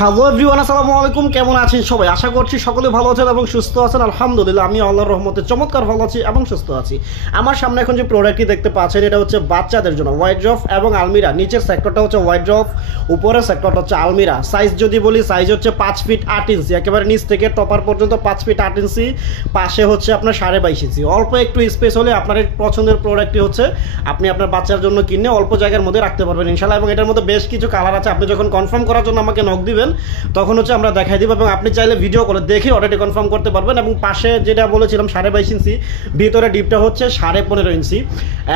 Hello everyone, আসসালামু আলাইকুম। কেমন আছেন সবাই? আশা করছি সকলে ভালো আছেন এবং সুস্থ আছেন। আলহামদুলিল্লাহ, আমি আল্লাহর রহমতে চমৎকার ভালো আছি এবং সুস্থ আছি। আমার সামনে এখন যে প্রোডাক্টটি দেখতে পাচ্ছেন, এটা হচ্ছে বাচ্চাদের জন্য ওয়াইড্রফ এবং আলমিরা। নিচের সেক্টরটা হচ্ছে ওয়াইড্রফ, উপরের সেক্টরটা হচ্ছে আলমিরা। সাইজ যদি বলি, সাইজ হচ্ছে 5 ফিট 8 ইঞ্চি, একেবারে নিচ থেকে টপার পর্যন্ত 5 ফিট 8 ইঞ্চি, পাশে হচ্ছে আপনার 22.5 ইঞ্চি। অল্প একটু স্পেস হলে আপনার এই পছন্দের প্রোডাক্টটি হচ্ছে আপনি আপনার বাচ্চার জন্য কিনে অল্প জায়গার মধ্যে রাখতে পারবেন ইনশাআল্লাহ। এবং এটার মধ্যে বেশ কিছু কালার আছে। আপনি যখন কনফার্ম করার জন্য আমাকে নক দিবেন, তখন হচ্ছে আমরা দেখাই দিব এবং আপনি চাইলে ভিডিও কলে দেখে অর্ডারটি কনফার্ম করতে পারবেন। এবং পাশে যেটা বলেছিলাম 22.5 ইঞ্চি, ভিতরে ডিপটা হচ্ছে 15.5 ইঞ্চি।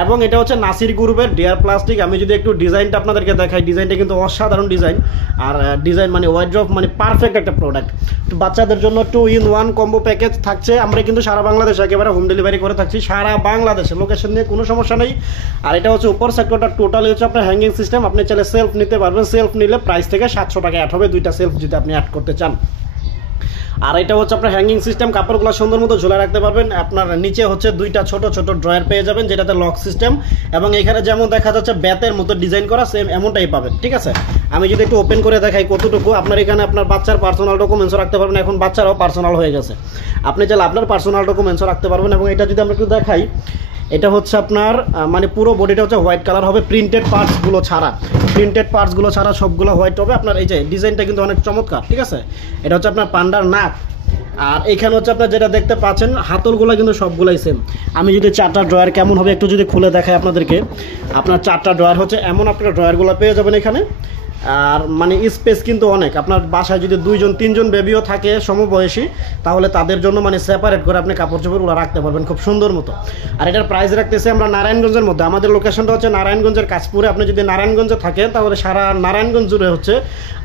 এবং এটা হচ্ছে নাসির গ্রুপের ডেয়ার প্লাস্টিক। আমি যদি একটু ডিজাইনটা আপনাদেরকে দেখাই, ডিজাইনটা কিন্তু অসাধারণ ডিজাইন। আর ডিজাইন মানে ওয়াইড্রপ মানে পারফেক্ট একটা প্রোডাক্ট। তো বাচ্চাদের জন্য 2-in-1 কম্বো প্যাকেজ থাকছে। আমরা কিন্তু সারা বাংলাদেশে একেবারে হোম ডেলিভারি করে থাকছি, সারা বাংলাদেশে। লোকেশন নিয়ে কোনো সমস্যা নেই। আর এটা হচ্ছে উপর সেক্টরটা টোটালি হচ্ছে আপনার হ্যাঙ্গিং সিস্টেম। আপনি চাইলে সেলফ নিতে পারবেন। সেলফ নিলে প্রাইস থেকে 700 টাকা অ্যাড হবে, দুইটা সেলফ যদি আপনি অ্যাড করতে চান। আর এটা হচ্ছে আপনার হ্যাঙ্গিং সিস্টেম, কাপড়গুলো সুন্দর মতো ঝোলা রাখতে পারবেন। আপনার নিচে হচ্ছে দুইটা ছোট ছোট ড্রয়ার পেয়ে যাবেন, যেটাতে লক সিস্টেম। এবং এখানে যেমন দেখা যাচ্ছে ব্যাতের মতো ডিজাইন করা, সেম এমনটাই পাবেন। ঠিক আছে, আমি যদি একটু ওপেন করে দেখাই কতটুকু, আপনার এখানে আপনার বাচ্চার পার্সোনাল ডকুমেন্টসও রাখতে পারবেন। এখন বাচ্চারাও পার্সোনাল হয়ে গেছে, আপনি চাইলে আপনার পার্সোনাল ডকুমেন্টসও রাখতে পারবেন। এবং এটা যদি আমরা একটু দেখাই, এটা হচ্ছে আপনার মানে পুরো বডিটা হচ্ছে হোয়াইট কালার হবে, প্রিন্টেড পার্টসগুলো ছাড়া। প্রিন্টেড পার্টসগুলো ছাড়া সবগুলো হোয়াইট হবে। আপনার এই যে ডিজাইনটা কিন্তু অনেক চমৎকার। ঠিক আছে, এটা হচ্ছে আপনার পান্ডার নাক। আর এখানে হচ্ছে আপনার যেটা দেখতে পাচ্ছেন, হাতলগুলো কিন্তু সবগুলাই সেম। আমি যদি 4টা ড্রয়ার কেমন হবে একটু যদি খুলে দেখাই আপনাদেরকে, আপনার 4টা ড্রয়ার হচ্ছে এমন আপনার ড্রয়ারগুলো পেয়ে যাবেন এখানে। আর মানে স্পেস কিন্তু অনেক। আপনার বাসায় যদি 2-3জন বেবিও থাকে সমবয়সী, তাহলে তাদের জন্য মানে সেপারেট করে আপনি কাপড় চোপড়গুলো রাখতে পারবেন খুব সুন্দর মতো। আর এটার প্রাইস রাখতেছে আমরা নারায়ণগঞ্জের মধ্যে। আমাদের লোকেশনটা হচ্ছে নারায়ণগঞ্জের কাশপুরে। আপনি যদি নারায়ণগঞ্জে থাকেন, তাহলে সারা নারায়ণগঞ্জ জুড়ে হচ্ছে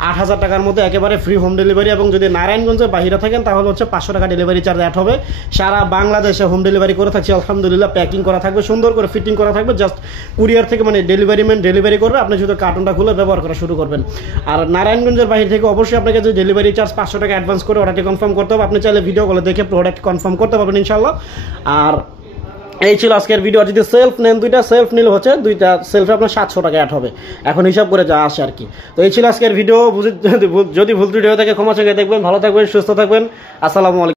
8,000 টাকার মধ্যে একেবারে ফ্রি হোম ডেলিভারি। এবং যদি নারায়ণগঞ্জের বাইরে থাকেন, তাহলে হচ্ছে 500 টাকা ডেলিভারি চার্জ অ্যাড হবে। সারা বাংলাদেশে হোম ডেলিভারি করে থাকছি আলহামদুলিল্লাহ। প্যাকিং করা থাকবে, সুন্দর করে ফিটিং করা থাকবে। জাস্ট কুরিয়ার থেকে মানে ডেলিভারি ম্যান ডেলিভারি করবে, আপনি শুধু কার্টুনটা খুলে ব্যবহার করা শুরু করবেন। আর নারায়ণগঞ্জের বাইরে থেকে অবশ্যই আপনাকে যে ডেলিভারি চার্জ 500 টাকা অ্যাডভান্স করে অর্ডারটি কনফার্ম করতে হবে। আপনি চাইলে ভিডিও কলে দেখে প্রোডাক্ট কনফার্ম করতে পারবেন ইনশাআল্লাহ। আর এই ছিল আজকের ভিডিও। যদি সেলফ নেন, দুইটা সেলফ নিলে হচ্ছে দুইটা সেলফে আপনার 700 টাকা অ্যাড হবে, এখন হিসাব করে যা আসে আর কি। তো এই ছিল আজকের ভিডিও। যদি ভুল ভিডিও থেকে ক্ষমা চেয়ে দেখবেন। ভালো থাকবেন, সুস্থ থাকবেন। আসসালামু আলাইকুম।